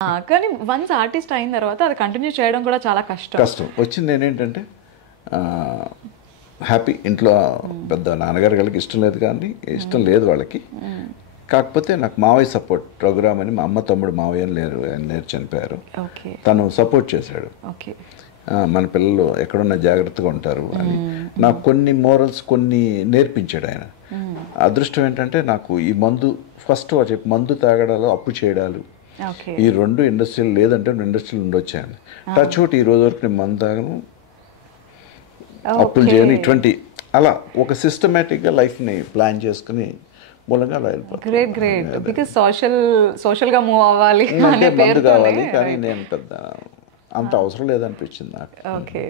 కానీ once artist అయిన తర్వాత అది కంటిన్యూ చేయడం కూడా చాలా కష్టం. వచ్చింది నేనేంటంటే హ్యాపీ ఇంట్లో పెద్ద నాన్నగారు వాళ్ళకి ఇష్టం లేదు, కానీ ఇష్టం లేదు వాళ్ళకి. కాకపోతే నాకు మావయ్య సపోర్ట్ ప్రోగ్రామ్ అని, మా అమ్మ తమ్ముడు మావయ్య లేరు, లేరు చనిపోయారు. తను సపోర్ట్ చేశాడు. మన పిల్లలు ఎక్కడున్నా జాగ్రత్తగా ఉంటారు అని నాకు కొన్ని మోరల్స్ కొన్ని నేర్పించాడు ఆయన. అదృష్టం ఏంటంటే నాకు ఈ మందు ఫస్ట్ చెప్పి మందు తాగడాలు అప్పు చేయడాలు ఈ రెండు ఇండస్ట్రీలు లేదంటే ఇండస్ట్రీలు ఉండొచ్చాను. టచ్ అవుట్ ఈ రోజు వరకు నేను మందు తాగను, అప్పులు చేయను, ఇటువంటి అలా ఒక సిస్టమేటిక్గా లైఫ్ని ప్లాన్ చేసుకుని మూలంగా అలా వెళ్ళిపోతాను. గ్రేట్ బికాజ్ సోషల్గా మూవ్ అవ్వాలి అంటే మందు కావాలి, కానీ నేను పెద్ద అంత అవసరం లేదనిపించింది నాకు. ఓకే.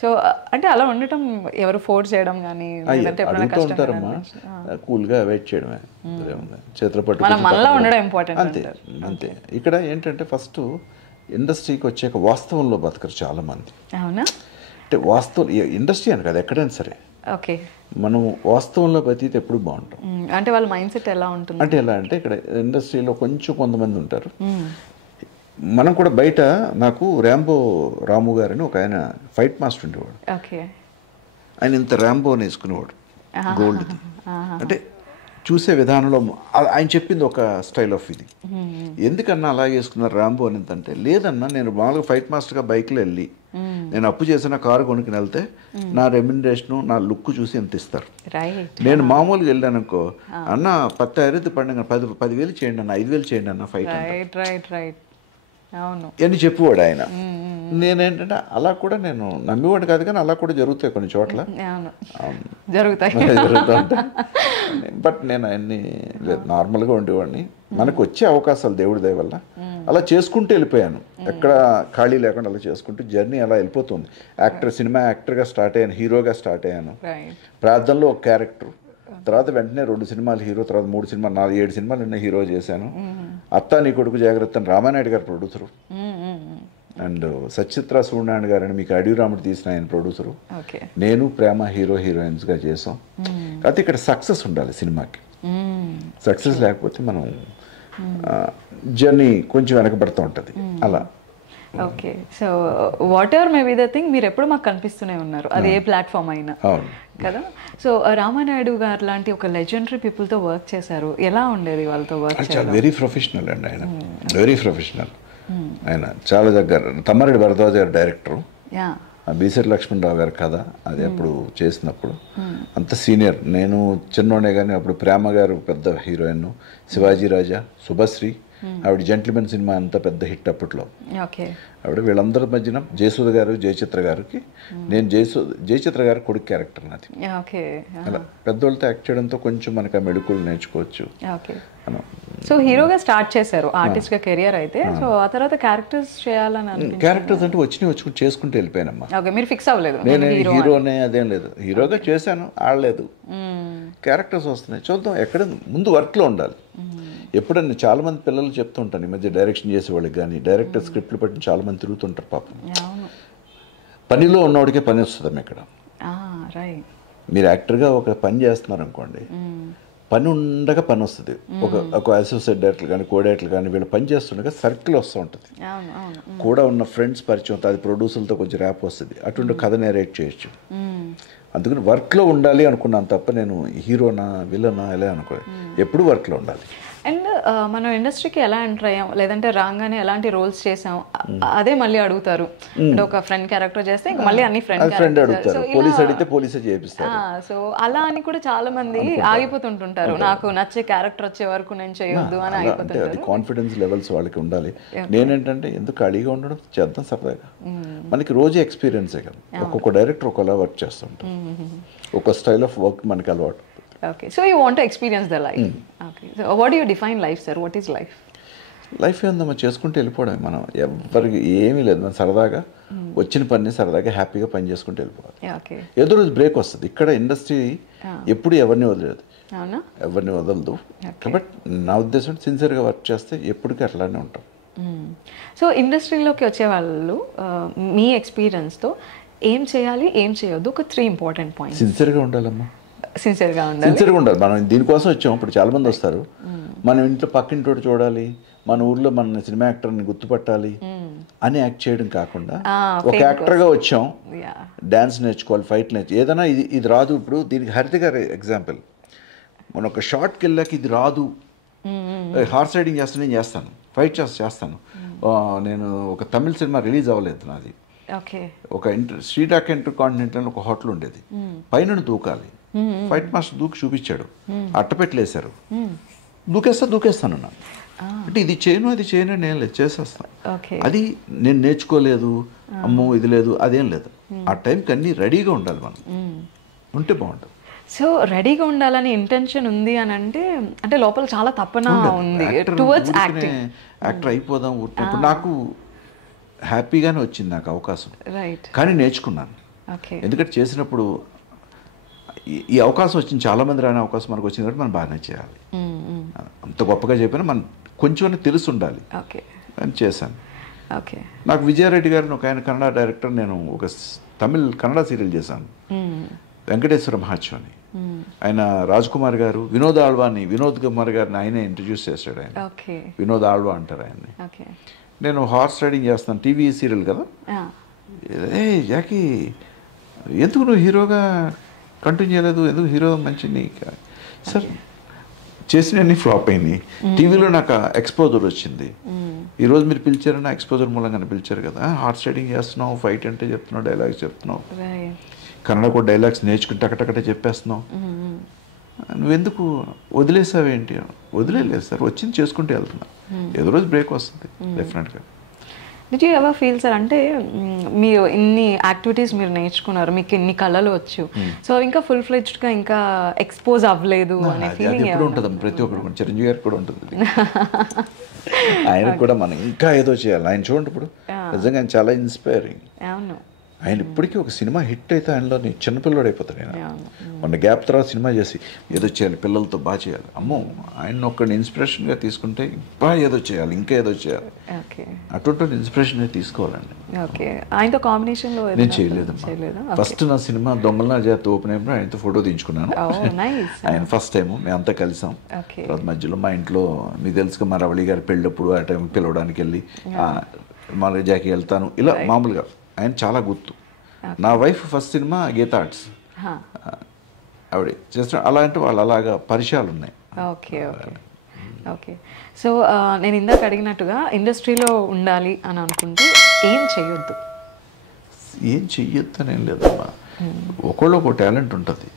సో అంటే అలా ఉండటం ఎవరు ఫోర్స్ చేయడం కానీ అడుగుతూ ఉంటారమ్మా, కూల్గా వెయిట్ చేయడమే, చేతులు పట్టు మనలో ఉండడం ఇంపార్టెంట్. అంతే అంతే. ఇక్కడ ఏంటంటే ఫస్ట్ ఇండస్ట్రీకి వచ్చాక వాస్తవంలో బతకరు చాలామంది. అవునా? అంటే వాస్తవం ఇండస్ట్రీ అని కాదు, ఎక్కడైనా సరే ఓకే మనం వాస్తవంలో బతికితే ఎప్పుడు బాగుంటాం. అంటే వాళ్ళ మైండ్ సెట్ ఎలా ఉంటుంది అంటే ఎలా అంటే ఇక్కడ ఇండస్ట్రీలో కొంచెం కొంతమంది ఉంటారు. మనం కూడా బయట నాకు ర్యాంబో రాము గారని ఒక ఆయన ఫైట్ మాస్టర్ ఉండేవాడు. ఆయన ఇంత ర్యాంబోని వేసుకునేవాడు గోల్డ్ది. అంటే చూసే విధానంలో ఆయన చెప్పింది ఒక స్టైల్ ఆఫ్ ఇది. ఎందుకన్నా అలా వేసుకున్నారు ర్యాంబో అని అంటే, లేదన్నా నేను మామూలుగా ఫైట్ మాస్టర్గా బైక్లో వెళ్ళి నేను అప్పు చేసిన కారు కొనుక్కుని వెళ్తే నా రెమ్యునరేషను నా లుక్ చూసి ఎంత ఇస్తారు. నేను మామూలుగా వెళ్ళాను అనుకో, అన్న 10,000 పండుగ 10,000 చేయండి అన్న, 5,000 చేయండి అన్న ఫైట్ అని చెప్పేవాడు ఆయన. నేనేంటంటే అలా కూడా నేను నమ్మేవాడు కాదు, కానీ అలా కూడా జరుగుతాయి కొన్ని చోట్ల, జరుగుతూ ఉంటాయి. బట్ నేను ఆయన్ని నార్మల్గా ఉండేవాడిని. మనకు వచ్చే అవకాశాలు దేవుడి దయ వల్ల అలా చేసుకుంటూ వెళ్ళిపోయాను, ఎక్కడ ఖాళీ లేకుండా అలా చేసుకుంటూ జర్నీ అలా వెళ్ళిపోతుంది. సినిమా యాక్టర్గా స్టార్ట్ అయ్యాను, హీరోగా స్టార్ట్ అయ్యాను. ప్రార్థనలో ఒక క్యారెక్టర్, తర్వాత వెంటనే 2 సినిమాలు హీరో, తర్వాత 3 సినిమాలు, 4-7 సినిమాలు నిన్న హీరో చేశాను. అత్తా నీ కొడుకు జాగ్రత్త అని రామానాయుడు గారు ప్రొడ్యూసరు, అండ్ సచిత్ర సూర్యనారాయణ గారు అని మీకు అడివిరాముడు తీసిన ఆయన ప్రొడ్యూసరు. నేను ప్రేమ హీరోయిన్స్గా చేసాం. అయితే ఇక్కడ సక్సెస్ ఉండాలి సినిమాకి. సక్సెస్ లేకపోతే మనం జర్నీ కొంచెం వెనకబడుతూ ఉంటుంది అలా. Okay. So what ever may be the thing, మీరు ఎప్పుడు మాకు కనిపిస్తూనే ఉన్నారు, అది ఏ ప్లాట్ఫామ్ అయినా కదా. సో రామానాయుడు గారు లాంటి ఒక లెజెండరీ పీపుల్తో వర్క్ చేశారు, ఎలా ఉండేది వాళ్ళతో వర్క్ చేయడం? వెరీ ప్రొఫెషనల్ అండి ఆయన, వెరీ ప్రొఫెషనల్. ఆయన చాలా దగ్గర తమ్మారెడ్డి భరద్వాజ్ గారు డైరెక్టరు, బీసెట్ లక్ష్మణరావు గారి కథ అది అప్పుడు చేసినప్పుడు అంత సీనియర్. నేను చిన్నోడే, కానీ అప్పుడు ప్రేమ గారు పెద్ద హీరోయిన్, శివాజీ రాజా, శుభశ్రీ ఆవిడ జెంట్మెన్ సినిమా అంత పెద్ద హిట్ అప్పట్లో. ఆవిడ వీళ్ళందరి మధ్యన జయసూద గారు, జయచిత్ర గారికి, నేను జయచిత్ర గారి కొడుకు క్యారెక్టర్ నాది. అలా పెద్దోళ్ళతో యాక్ట్ చేయడంతో కొంచెం మనకు ఆ మెడుకులు నేర్చుకోవచ్చు. సో హీరోగా స్టార్ట్ చేశారు ఆర్టిస్ట్ గా కెరియర్ అయితే, సో ఆ తర్వాత క్యారెక్టర్స్ చేయాలని క్యారెక్టర్స్ అంటే వచ్చి చేసుకుంటూ వెళ్ళిపోయానమ్మా. మీరు ఫిక్స్ అవ్వలేదు? నేను హీరోనే అదేం లేదు, హీరోగా చేశాను, ఆడలేదు, క్యారెక్టర్స్ వస్తున్నాయి చూద్దాం. ఎక్కడ ముందు వర్క్లో ఉండాలి. ఎప్పుడన్నా చాలామంది పిల్లలు చెప్తూ ఉంటాను ఈ మధ్య, డైరెక్షన్ చేసేవాళ్ళకి కానీ డైరెక్టర్ స్క్రిప్ట్లు పట్టి చాలామంది తిరుగుతుంటారు పాపం. పనిలో ఉన్నవాడికే పని వస్తుందమ్మా ఇక్కడ. మీరు యాక్టర్గా ఒక పని చేస్తున్నారు అనుకోండి, పని ఉండగా పని వస్తుంది. ఒక అసోసియేట్ డైరెక్టర్ కానీ కో డైరెక్టర్ కానీ వీళ్ళు పని చేస్తుండగా సర్కిల్ వస్తూ ఉంటుంది, కూడా ఉన్న ఫ్రెండ్స్ పరిచయం అవుతుంది, అది ప్రొడ్యూసర్లతో కొంచెం ర్యాప్ వస్తుంది, అటువంటి కథ నేరేట్ చేయొచ్చు. అందుకని వర్క్లో ఉండాలి అనుకున్నాను తప్ప నేను హీరోనా విలనా ఇలా అనుకోలేదు, ఎప్పుడు వర్క్లో ఉండాలి. అండ్ మనం ఇండస్ట్రీకి ఎలా ఎంటర్ అయ్యాం, లేదంటే రాగానే ఎలాంటి రోల్స్ చేసాం అదే మళ్ళీ అడుగుతారు. అంటే ఒక ఫ్రెండ్ క్యారెక్టర్ చేస్తే మళ్ళీ అన్ని ఫ్రెండ్ అడుగుతారు, పోలీస్ అడిగితే పోలీసే చేపిస్తారు. సో అలా అని కూడా చాలా మంది ఆగిపోతుంటుంటారు, నాకు నచ్చే క్యారెక్టర్ వచ్చే వరకు నేను చేయొద్దు అని ఆగిపోతుంటారు. అది కాన్ఫిడెన్స్ లెవెల్స్ వాళ్ళకి ఉండాలి. నేనేంటంటే ఎందుకు ఖాళీగా ఉండడం, చేద్దాం సరదాగా, మనకి రోజు ఎక్స్పీరియన్సే కదా. ఒక్కొక్క డైరెక్టర్ ఒకలా వర్క్ చేస్తుంటాం, ఒక స్టైల్ ఆఫ్ వర్క్ మనకి అలవాటు. Okay, so you want to experience the life. Okay, so what do you define life, sir? What is life? Life ఏందమ్మా, చేసుకుంటూ వెళ్ళిపోవడమే. మనం ఎవరికి ఏమీ లేదు, మనం సరదాగా వచ్చిన పని సరదాగా హ్యాపీగా పని చేసుకుంటూ వెళ్ళిపోవాలి. ఏదో రోజు బ్రేక్ వస్తుంది. ఇక్కడ ఇండస్ట్రీ ఎప్పుడు ఎవరిని వదిలేదు, ఎవరిని వదలదు. కాబట్టి నా ఉద్దేశం సిన్సియర్గా వర్క్ చేస్తే ఎప్పటికీ అట్లానే ఉంటాం. సో ఇండస్ట్రీలోకి వచ్చే వాళ్ళు మీ ఎక్స్పీరియన్స్తో ఏం చేయాలి, ఏం చేయొద్దు, ఒక 3 ఇంపార్టెంట్ పాయింట్స్. సిన్సియర్గా ఉండాలమ్మా, సిన్సియర్గా ఉండాలి. మనం దీనికోసం వచ్చాం. ఇప్పుడు చాలామంది వస్తారు, మనం ఇంట్లో పక్కింటోటి చూడాలి, మన ఊర్లో మన సినిమా యాక్టర్ని గుర్తుపట్టాలి అని యాక్ట్ చేయడం కాకుండా ఒక యాక్టర్గా వచ్చాం, డ్యాన్స్ నేర్చుకోవాలి, ఫైట్ ఏదైనా ఇది రాదు. ఇప్పుడు దీనికి హరిత గారి ఎగ్జాంపుల్, మన ఒక షార్ట్కి వెళ్ళాక ఇది రాదు, హార్స్ రైడింగ్ చేస్తాను, నేను చేస్తాను, ఫైట్ చేస్తాను. నేను ఒక తమిళ సినిమా రిలీజ్ అవ్వలేదు నాది, ఒక శ్రీడాక్ ఇంటర్కాంటినెంటల్ ఒక హోటల్ ఉండేది, పైన దూకాలి, ఫైట్ మాస్టర్ దూకి చూపించాడు, అట్టపెట్టలేశారు, దూకేస్తాను అన్నాను. అంటే ఇది చేయను అది చేయను నేను లేదు, చేసేస్తాను. అది నేను నేర్చుకోలేదు, అమ్మో ఇది లేదు, అదేం లేదు. ఆ టైంకి అన్నీ రెడీగా ఉండాలి, మనం ఉంటే బాగుంటుంది. సో రెడీగా ఉండాలని ఇంటెన్షన్ ఉంది అని అంటే లోపల చాలా తపన ఉంది టువర్డ్స్ యాక్టింగ్. యాక్టర్ అయిపోదాం ఇప్పుడు నాకు హ్యాపీగానే వచ్చింది నాకు అవకాశం, కానీ నేర్చుకున్నాను. ఎందుకంటే చేసినప్పుడు ఈ అవకాశం వచ్చింది, చాలామంది రాని అవకాశం మనకు వచ్చింది కాబట్టి మనం బాగానే చేయాలి. అంత గొప్పగా చెప్పినా మనం కొంచెం తెలుసు ఉండాలి అని చేశాను. నాకు విజయారెడ్డి గారిని ఒక ఆయన కన్నడ డైరెక్టర్, నేను ఒక కన్నడ సీరియల్ చేశాను, వెంకటేశ్వర మహాత్యం అని. ఆయన రాజ్ కుమార్ గారు వినోద్ కుమార్ గారిని ఆయనే ఇంట్రడ్యూస్ చేశాడు. ఆయన వినోద్ ఆళ్వా అంటారు ఆయన్ని. నేను హార్స్ రైడింగ్ చేస్తాను, టీవీ సీరియల్ కదా. జాకీ ఎందుకు నువ్వు హీరోగా కంటిన్యూ చేయలేదు, ఎందుకు హీరో మంచి సార్ చేసినవన్నీ ఫ్లాప్ అయినాయి, టీవీలో నాకు ఎక్స్పోజర్ వచ్చింది, ఈరోజు మీరు పిలిచారు నా ఎక్స్పోజర్ మూలంగానే పిలిచారు కదా, హార్స్ రైడింగ్ చేస్తున్నావు, ఫైట్ అంటే చెప్తున్నావు, డైలాగ్స్ చెప్తున్నావు, కన్నడ కూడా డైలాగ్స్ నేర్చుకుని టకటకటే చెప్పేస్తున్నావు, నువ్వెందుకు వదిలేసావేంటి? వదిలేదు సార్, వచ్చింది చేసుకుంటూ వెళ్తున్నా, ఏదో రోజు బ్రేక్ వస్తుంది డెఫినెట్గా. Did you ever feel sir, అంటే మీరు ఇన్ని యాక్టివిటీస్ మీరు నేర్చుకున్నారు, మీకు ఇన్ని కళలు వచ్చు, సో ఇంకా ఫుల్ ఫ్లెడ్జ్డ్గా ఇంకా ఎక్స్పోజ్ అవ్వలేదు అనే ఫీలింగ్ ఎప్పుడు ఉంటుంది? ప్రతి ఒక్కరు, చిరంజీవి గారికి కూడా ఉంటుంది, ఆయన కూడా మనం ఇంకా ఏదో చేయాలి. ఆయన చూడండి ఇప్పుడు నిజంగా చాలా ఇన్స్పైరింగ్. అవును, ఆయన ఇప్పటికీ ఒక సినిమా హిట్ అయితే ఆయనలో చిన్నపిల్లడు అయిపోతాడు. ఆయన మొన్న గ్యాప్ తర్వాత సినిమా చేసి ఏదో చేయాలి, పిల్లలతో బాగా చేయాలి, అమ్మో ఆయన ఒక్కడిని ఇన్స్పిరేషన్గా తీసుకుంటే బాగా ఏదో చేయాలి, ఇంకా ఏదో చేయాలి, అటువంటి ఇన్స్పిరేషన్గా తీసుకోవాలండి. ఆయనతో కాంబినేషన్లో నేను చేయలేదమ్మా. ఫస్ట్ నా సినిమా దొంగల జాతి ఓపెన్ అయినప్పుడు ఆయనతో ఫోటో తీయించుకున్నాను. ఆయన ఫస్ట్ టైము మేమంతా కలిసాం. తర్వాత మధ్యలో మా ఇంట్లో మీకు తెలుసుగా మా రవళి గారి పెళ్ళప్పుడు ఆ టైం పిలవడానికి వెళ్ళి మా జాకి వెళ్తాను, ఇలా మామూలుగా ఆయన చాలా గుర్తు. నా wife first cinema Geetha Arts, ఆవిడ చేస్తున్న అలాంటి వాళ్ళు అలాగా పరిచయాలు ఉన్నాయి. ఓకే సో నేను ఇందాక అడిగినట్టుగా ఇండస్ట్రీలో ఉండాలి అని అనుకుంటే ఏం చెయ్యొద్దు అని ఏం లేదమ్మా, ఒకళ్ళు ఒక టాలెంట్ ఉంటుంది,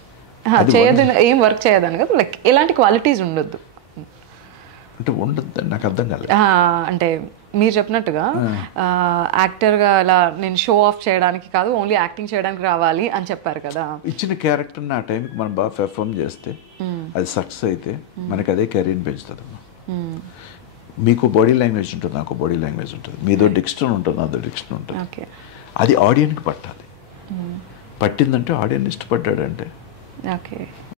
చేయొద్దు, ఏం వర్క్ చేయదని కదా, లైక్ ఎలాంటి క్వాలిటీస్ ఉండొద్దు అంటే ఉండద్దు. నాకు అర్థం కాలేదు. అంటే మీరు చెప్పినట్టుగా యాక్టర్గా అలా నేను షో ఆఫ్ చేయడానికి కాదు, ఓన్లీ యాక్టింగ్ చేయడానికి రావాలి అని చెప్పారు కదా. ఇచ్చిన క్యారెక్టర్ని ఆ టైంకి మనం బాగా పెర్ఫామ్ చేస్తే అది సక్సెస్ అయితే మనకి అదే కెరీర్ని పెంచుతుంది. మీకు బాడీ లాంగ్వేజ్ ఉంటుంది, నాకు బాడీ లాంగ్వేజ్ ఉంటుంది, మీదో డిక్షన్ ఉంటుంది, నాదో డిక్షన్ ఉంటుంది. అది ఆడియన్కి పట్టాలి. పట్టిందంటే ఆడియన్ ఇష్టపడ్డాడంటే